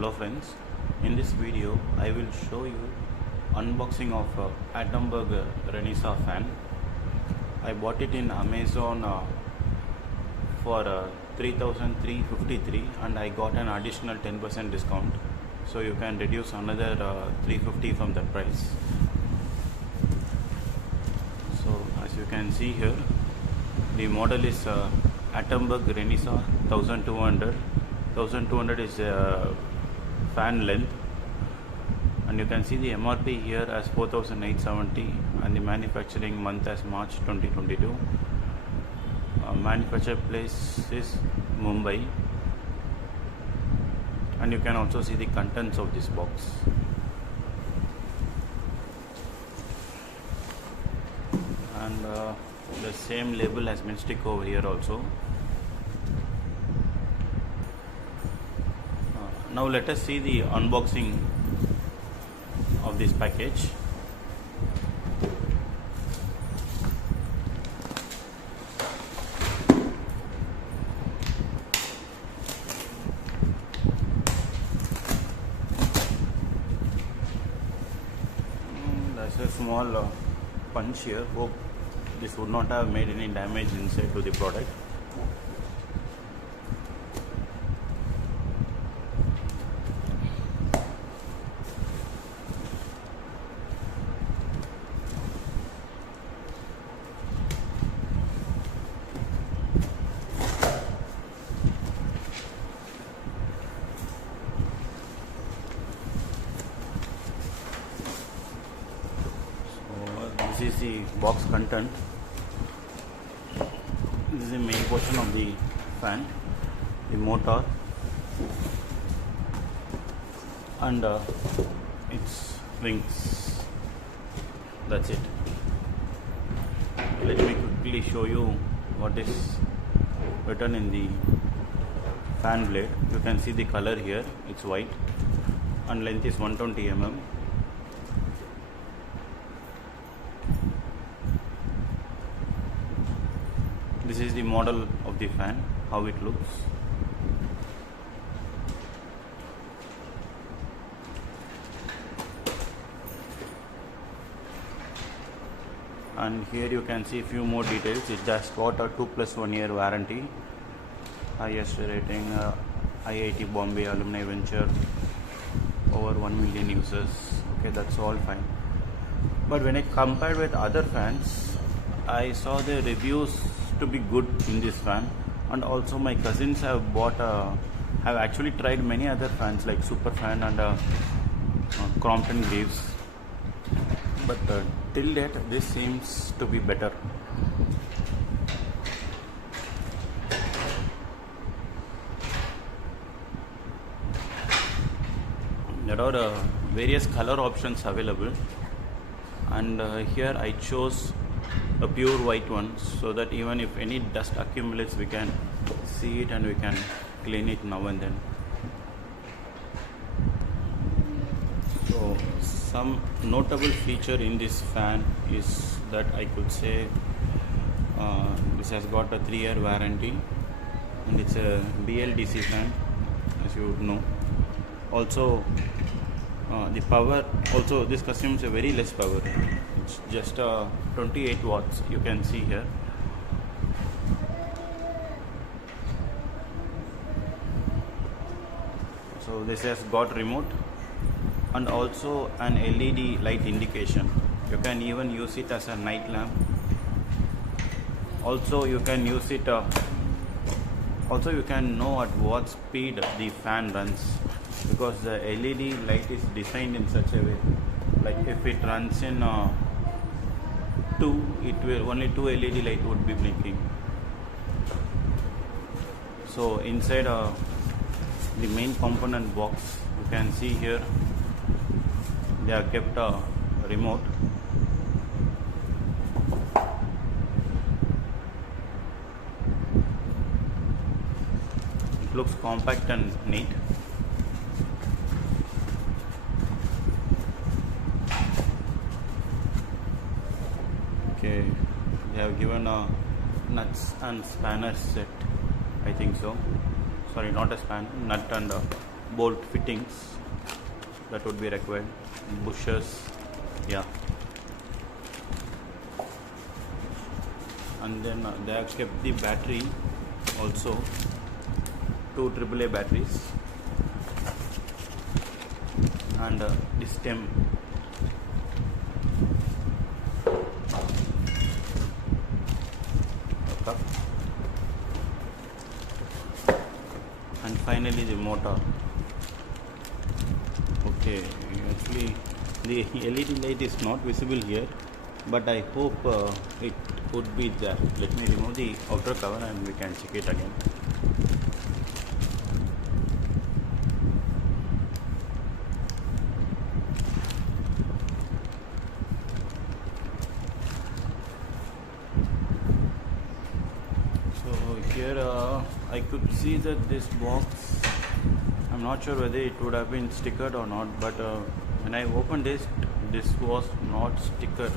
Hello friends, in this video I will show you unboxing of Atomberg Renesa fan. I bought it in Amazon for 3,353 and I got an additional 10% discount, so you can reduce another 350 from that price. So as you can see here, the model is Atomberg Renesa 1200. 1200 is fan length, and you can see the MRP here as 4,870 and the manufacturing month as March 2022. Manufacture place is Mumbai, and you can also see the contents of this box. And the same label has been stick over here also. Now let us see the unboxing of this package. There's a small punch here. Hope this would not have made any damage inside to the product. This is the box content. This is the main portion of the fan, the motor, and its rings. That's it. Let me quickly show you what is written in the fan blade. You can see the color here, it's white, and length is 120 mm. This is the model of the fan, how it looks. And here you can see a few more details. It just got a 2+1 year warranty, highest rating, IIT Bombay alumni venture, over 1 million users. Okay, that's all fine. But when I compared with other fans, I saw the reviews to be good in this fan, and also my cousins have have actually tried many other fans like Super Fan and Crompton Greaves, but till date this seems to be better. There are various color options available, and here I chose a pure white one, so that even if any dust accumulates we can see it and we can clean it now and then. So some notable feature in this fan is that I could say this has got a 3-year warranty, and it's a BLDC fan, as you would know. Also the power, also this consumes a very less power. It's just 28 watts, you can see here. So this has got remote and also an LED light indication. You can even use it as a night lamp. Also you can use it, also you can know at what speed the fan runs, because the LED light is designed in such a way, like if it runs in 2, it will only 2 LED light would be blinking. So inside the main component box, you can see here they have kept a remote. It looks compact and neat. Okay, they have given a nuts and spanner set, I think so. Sorry, not a spanner, nut and bolt fittings that would be required, bushers, yeah. And then they have kept the battery also, 2 AAA batteries, and the stem. Okay. And finally the motor. Okay, actually the LED light is not visible here, but I hope it would be there. Let me remove the outer cover and we can check it again. So here I could see that this box, I'm not sure whether it would have been stickered or not, but when I opened this was not stickered.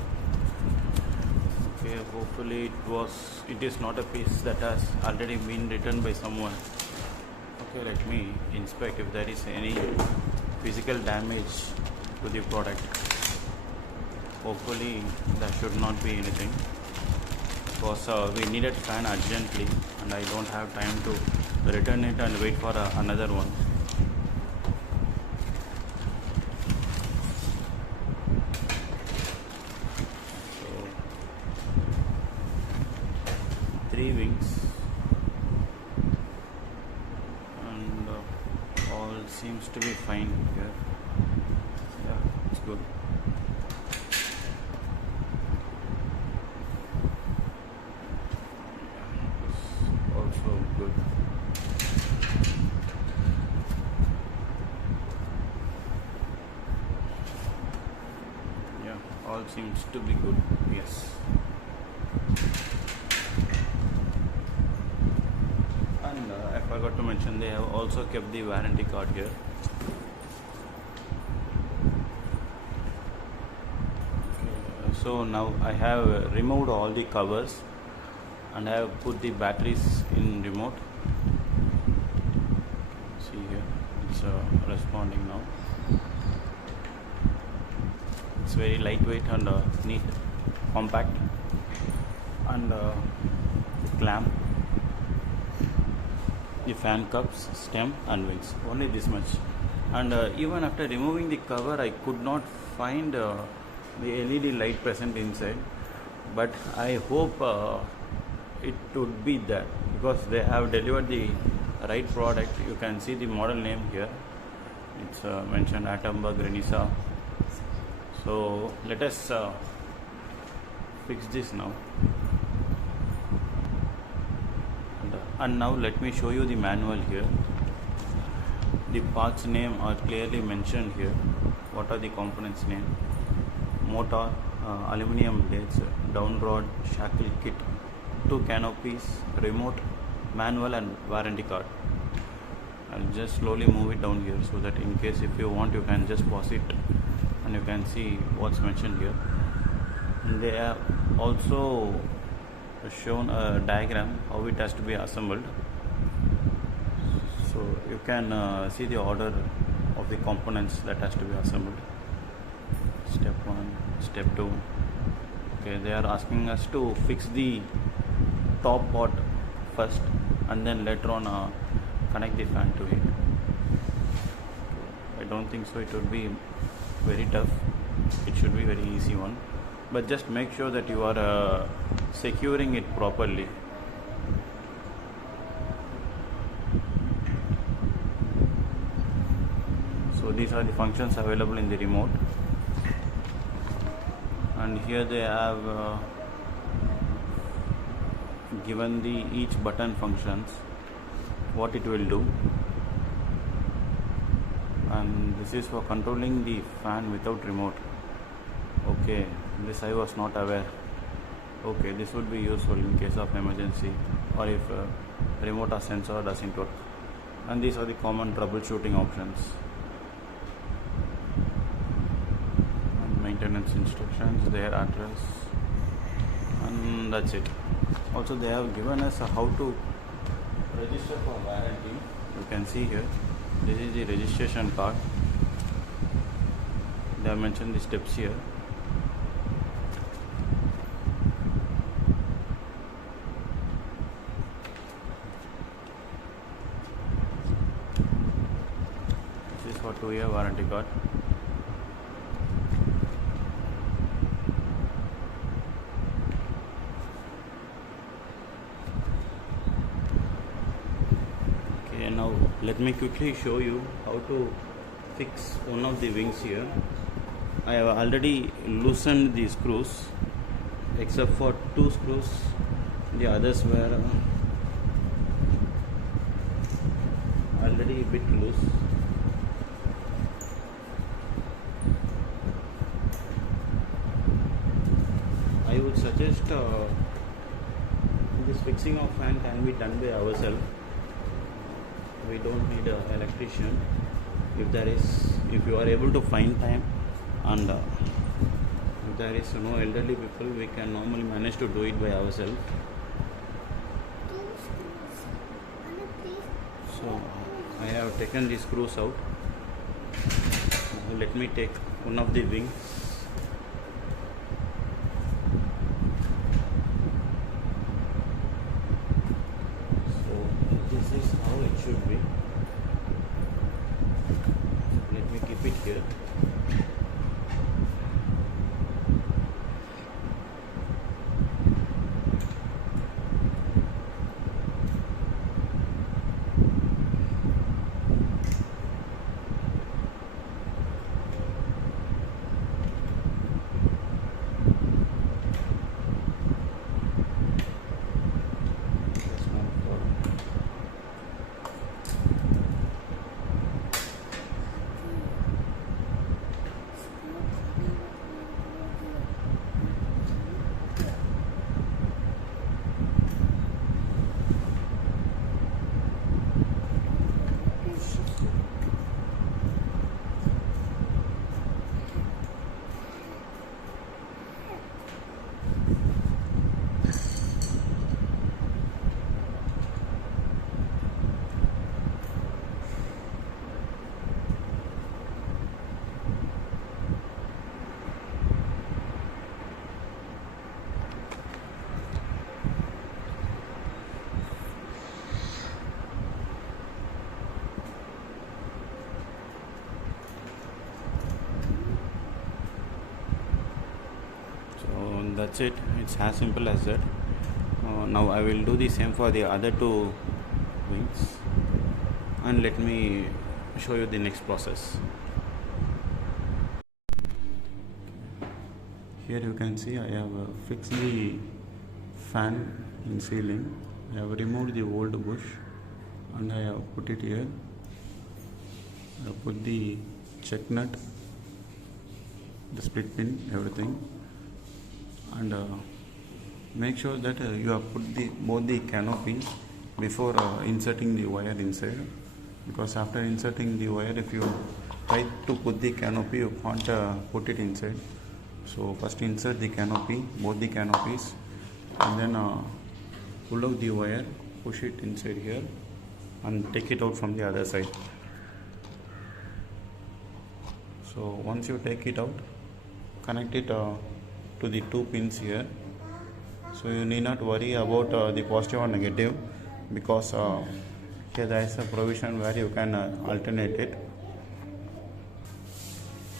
Okay, hopefully it is not a piece that has already been written by someone. Okay, let me inspect if there is any physical damage to the product. Hopefully there should not be anything, because we needed fan urgently and I don't have time to return it and wait for another one. So 3 wings, and all seems to be fine here. Yeah, it's good. Also good. Yeah, all seems to be good. Yes. And I forgot to mention, they have also kept the warranty card here. So now I have removed all the covers and I have put the batteries in remote. See here, it's responding now. It's very lightweight and neat, compact, and clamp, the fan cups, stem and wings, only this much. And even after removing the cover, I could not find the LED light present inside, but I hope it would be there, because they have delivered the right product. You can see the model name here, it's mentioned Atomberg Renesa. So let us fix this now. And now let me show you the manual here. The parts name are clearly mentioned here. What are the components name? Motor, aluminum blades, down rod, shackle kit, 2 canopies, remote, manual and warranty card. I'll just slowly move it down here so that in case if you want, you can just pause it and you can see what's mentioned here. And they have also shown a diagram how it has to be assembled, so you can see the order of the components that has to be assembled. Step 1, step 2. Okay, they are asking us to fix the top part first and then later on connect the fan to it. I don't think so it would be very tough, it should be very easy one, but just make sure that you are securing it properly. So these are the functions available in the remote, and here they have given the each button functions, what it will do, and this is for controlling the fan without remote. Okay, this I was not aware. Okay, this would be useful in case of emergency or if remote or sensor doesn't work. And these are the common troubleshooting options. And maintenance instructions, their address, and that's it. Also they have given us how to register for warranty. You can see here This is the registration card. They have mentioned the steps here. This is for 2-year warranty card. Okay, now let me quickly show you how to fix one of the wings here. I have already loosened the screws except for 2 screws. The others were already a bit loose. I would suggest this fixing of fan can be done by ourselves. We don't need an electrician. If you are able to find time, and if there is no elderly people, we can normally manage to do it by ourselves. So I have taken the screws out. Now let me take one of the wings. So this is how it should be. Let me keep it here. That's it. It's as simple as that. Now I will do the same for the other 2 wings, and let me show you the next process. Here you can see I have fixed the fan in ceiling. I have removed the old bush and I have put it here. I have put the check nut, the split pin, everything. And make sure that you have put both the canopy before inserting the wire inside, because after inserting the wire, if you try to put the canopy, you can't put it inside. So first insert the canopy, both the canopies, and then pull out the wire, push it inside here and take it out from the other side. So once you take it out, connect it to the 2 pins here. So you need not worry about the positive or negative, because here there is a provision where you can alternate it.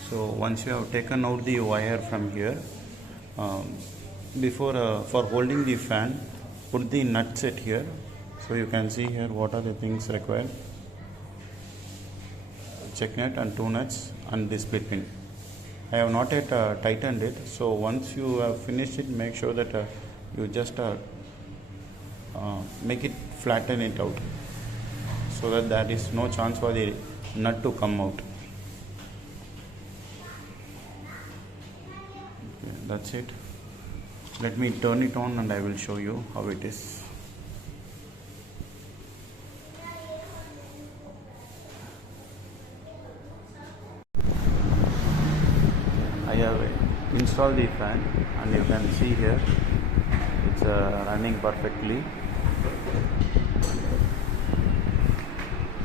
So once you have taken out the wire from here, for holding the fan, put the nut set here. So you can see here what are the things required: check nut and 2 nuts and the split pin. I have not yet tightened it, so once you have finished it, make sure that you just make it flatten it out, so that there is no chance for the nut to come out. Okay, that's it. Let me turn it on and I will show you how it is. I have installed the fan and you can see here it's running perfectly.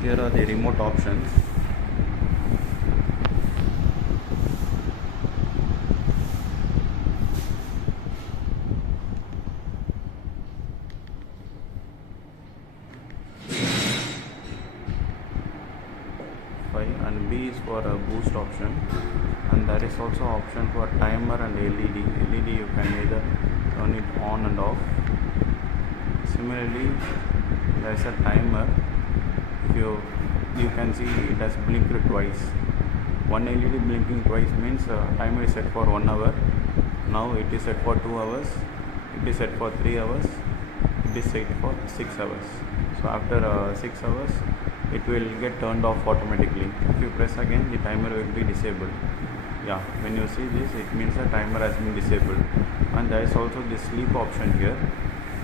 Here are the remote options. And B is for a boost option, and there is also option for timer and LED. LED you can either turn it on and off. Similarly, there is a timer. If you can see it has blinked twice. One LED blinking twice means timer is set for 1 hour. Now it is set for 2 hours. It is set for 3 hours. It is set for 6 hours. So after 6 hours, it will get turned off automatically. If you press again, the timer will be disabled. Yeah, when you see this, it means the timer has been disabled. And there is also the sleep option here.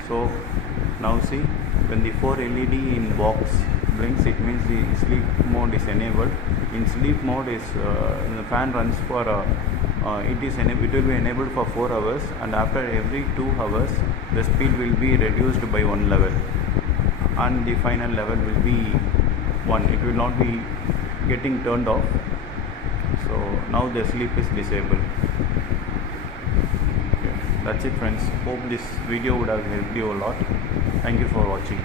So now see, when the 4 LED in box blinks, it means the sleep mode is enabled. In sleep mode, is the fan runs for it will be enabled for 4 hours, and after every 2 hours the speed will be reduced by 1 level, and the final level will be 1. It will not be getting turned off. So now the sleep is disabled. Okay, that's it friends. Hope this video would have helped you a lot. Thank you for watching.